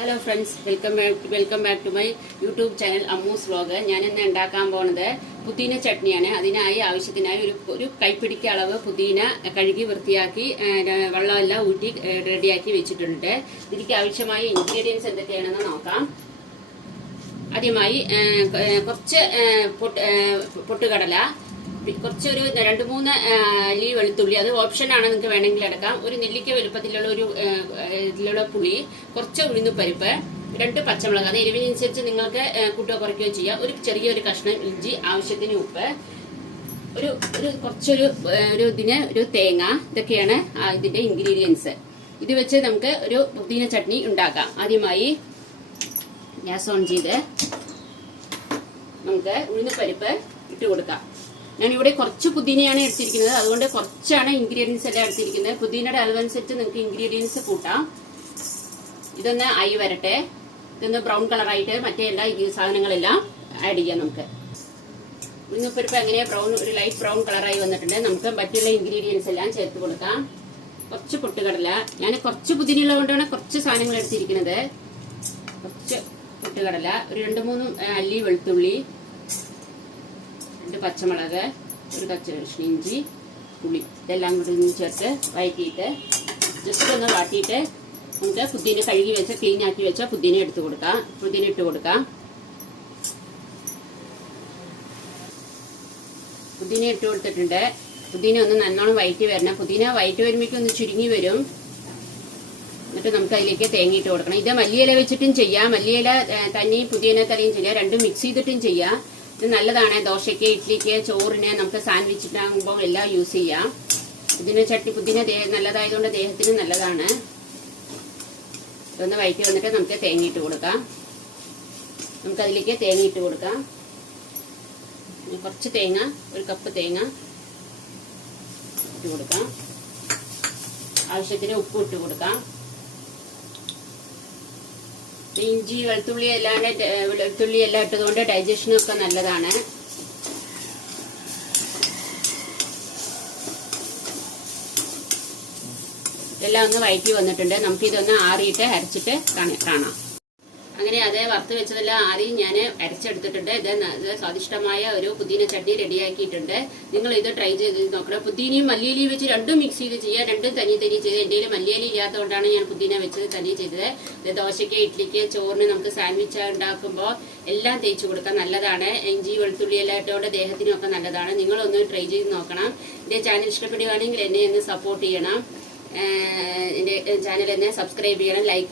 Hello friends, welcome back to my YouTube channel Ammu's vlog. ഞാൻ ഇന്ന് ഉണ്ടാക്കാൻ പോകുന്നത് പുതിന ചട്നിയാണ്. അതിനായി ആവശ്യത്തിനായി ഒരു കൈപ്പിടിക്ക് അളവ് പുതിന കഴുകി വൃത്തിയാക്കി വെള്ളമെല്ലാം ഊറ്റി റെഡിയാക്കി വെച്ചിട്ടുണ്ട്. ഇതിലേക്ക് ആവശ്യമായ ഇൻഗ്രീഡിയൻസ് എന്തൊക്കെയാണെന്ന് നോക്കാം. ആദ്യമായി കുറച്ച് പൊട്ടുകടല, കുറച്ചൊരു 2-3 അല്ലി വെളുത്തുള്ളി, അത് ഓപ്ഷനാണ്, നിങ്ങൾക്ക് വേണമെങ്കിൽ എടുക്കാം. ഒരു നെല്ലിക്ക വലുപ്പത്തിലുള്ള ഇതിലുള്ള പുളി, കുറച്ച് ഉഴുന്നുപരിപ്പ്, 2 പച്ചമുളക്, അത് എരിവിനനുസരിച്ച് നിങ്ങൾക്ക് കൂട്ടുകയോ കുറയ്ക്കുകയോ ചെയ്യാം. ഒരു ചെറിയൊരു കഷ്ണം ഇഞ്ചി, ആവശ്യത്തിന് ഉപ്പ്, ഒരു തേങ്ങ. ഇതൊക്കെയാണ് ഇതിന്റെ ഇൻഗ്രീഡിയൻസ്. ഇത് വെച്ച് നമുക്ക് ഒരു പുതിന ചട്നി ഉണ്ടാക്കാം. ആദ്യമായി ഗ്യാസ് ഓൺ ചെയ്ത് നമുക്ക് ഉഴുന്നുപരിപ്പ് ഇട്ട് കൊടുക്കാം. ഞാനിവിടെ കുറച്ച് പുതിനയാണ് എടുത്തിരിക്കുന്നത്, അതുകൊണ്ട് കുറച്ചാണ് ഇൻഗ്രീഡിയൻസ് എല്ലാം എടുത്തിരിക്കുന്നത്. പുതിനയുടെ അളവനുസരിച്ച് നിങ്ങൾക്ക് ഇൻഗ്രീഡിയൻസ് കൂട്ടാം. ഇതൊന്ന് ആയി വരട്ടെ. ഇതൊന്ന് ബ്രൗൺ കളറായിട്ട് മറ്റേ എല്ലാ സാധനങ്ങളെല്ലാം ആഡ് ചെയ്യാം. നമുക്ക് ഉഴുന്നുപരിപ്പ് എങ്ങനെ ഒരു ലൈറ്റ് ബ്രൗൺ കളറായി വന്നിട്ടുണ്ട്. നമുക്ക് മറ്റുള്ള ഇൻഗ്രീഡിയൻസ് എല്ലാം ചേർത്ത് കൊടുക്കാം. കുറച്ച് പൊട്ടുകടല, ഞാൻ കുറച്ച് പുതിനയുള്ളത് കൊണ്ടാണ് കുറച്ച് സാധനങ്ങൾ എടുത്തിരിക്കുന്നത്. കുറച്ച് പൊട്ടുകടല, ഒരു 2-3 അല്ലി വെളുത്തുള്ളി, 2 പച്ചമുളക്, ഒരു കഷ്ണം ഇഞ്ചി, പുളി, ഇതെല്ലാം കൂടി ചേർത്ത് വഴറ്റിയിട്ട് ജസ്റ്റ് ഒന്ന് വാട്ടിയിട്ട് നമുക്ക് പുതിന കഴുകി വെച്ച ക്ലീൻ ആക്കി വെച്ച പുതിന ഇട്ട് കൊടുക്കാം. പുതിന ഇട്ട് കൊടുത്തിട്ടുണ്ട്. പുതിന ഒന്ന് നല്ലോണം വഴറ്റി വരണം. പുതിന വഴറ്റി വരുമ്പോഴേക്കും ഒന്ന് ചുരുങ്ങി വരും. എന്നിട്ട് നമുക്ക് അതിലേക്ക് തേങ്ങ ഇട്ട് കൊടുക്കണം. ഇത് മല്ലിയില വെച്ചിട്ടും ചെയ്യാം, മല്ലിയില തനി പുതിന തലയും ചെയ്യാം, രണ്ടും മിക്സ് ചെയ്തിട്ടും ചെയ്യാം. ഇത് നല്ലതാണ്. ദോശയ്ക്ക്, ഇഡ്ലിക്ക്, ചോറിന്, നമുക്ക് സാൻഡ്വിച്ചിട്ടാകുമ്പോൾ എല്ലാം യൂസ് ചെയ്യാം. പുതിന നല്ലതായതുകൊണ്ട് ദേഹത്തിന് നല്ലതാണ്. ഇതൊന്ന് വഴറ്റി വന്നിട്ട് നമുക്ക് തേങ്ങ ഇട്ട് കൊടുക്കാം. നമുക്കതിലേക്ക് തേങ്ങ ഇട്ട് കൊടുക്കാം. കുറച്ച് തേങ്ങ, 1 കപ്പ് തേങ്ങ ഇട്ട് കൊടുക്കാം. ആവശ്യത്തിന് ഉപ്പ് ഇട്ട് കൊടുക്കാം. ഇഞ്ചി വെളുത്തുള്ളി എല്ലാം ഇട്ടതുകൊണ്ട് ഡൈജഷനൊക്കെ നല്ലതാണ്. ഇതെല്ലാം ഒന്ന് വഴറ്റി വന്നിട്ടുണ്ട്. നമുക്കിതൊന്ന് ആറിയിട്ട് അരച്ചിട്ട് കാണാം. അങ്ങനെ അതേ വറുത്ത് വെച്ചതെല്ലാം ആദ്യം ഞാൻ അരച്ചെടുത്തിട്ടുണ്ട്. ഇത് സ്വാദിഷ്ടമായ ഒരു പുതിന ചട്നി റെഡിയാക്കിയിട്ടുണ്ട്. നിങ്ങൾ ഇത് ട്രൈ ചെയ്ത് നോക്കണം. പുതിനയും മല്ലിയിലയും വെച്ച് രണ്ടും മിക്സ് ചെയ്ത് ചെയ്യുക, രണ്ടും തനി ചെയ്ത്. എൻ്റെ കയ്യിൽ മല്ലിയില ഇല്ലാത്തതുകൊണ്ടാണ് ഞാൻ പുതിന വെച്ചത് തനി ചെയ്തത്. ഇത് ദോശയ്ക്ക്, ഇഡ്ലിക്ക്, ചോറിന്, നമുക്ക് സാൻഡ്വിച്ച് ഉണ്ടാക്കുമ്പോൾ എല്ലാം തേച്ച് കൊടുക്കാം. നല്ലതാണ്. ഇഞ്ചി വെളുത്തുള്ളി എല്ലാം ഇട്ടോടെ ദേഹത്തിനും ഒക്കെ നല്ലതാണ്. നിങ്ങളൊന്ന് ട്രൈ ചെയ്ത് നോക്കണം. എൻ്റെ ചാനൽ ഇഷ്ടപ്പെടുകയാണെങ്കിൽ എന്നെ ഒന്ന് സപ്പോർട്ട് ചെയ്യണം. എൻ്റെ ചാനൽ എന്നെ സബ്സ്ക്രൈബ് ചെയ്യണം, ലൈക്ക്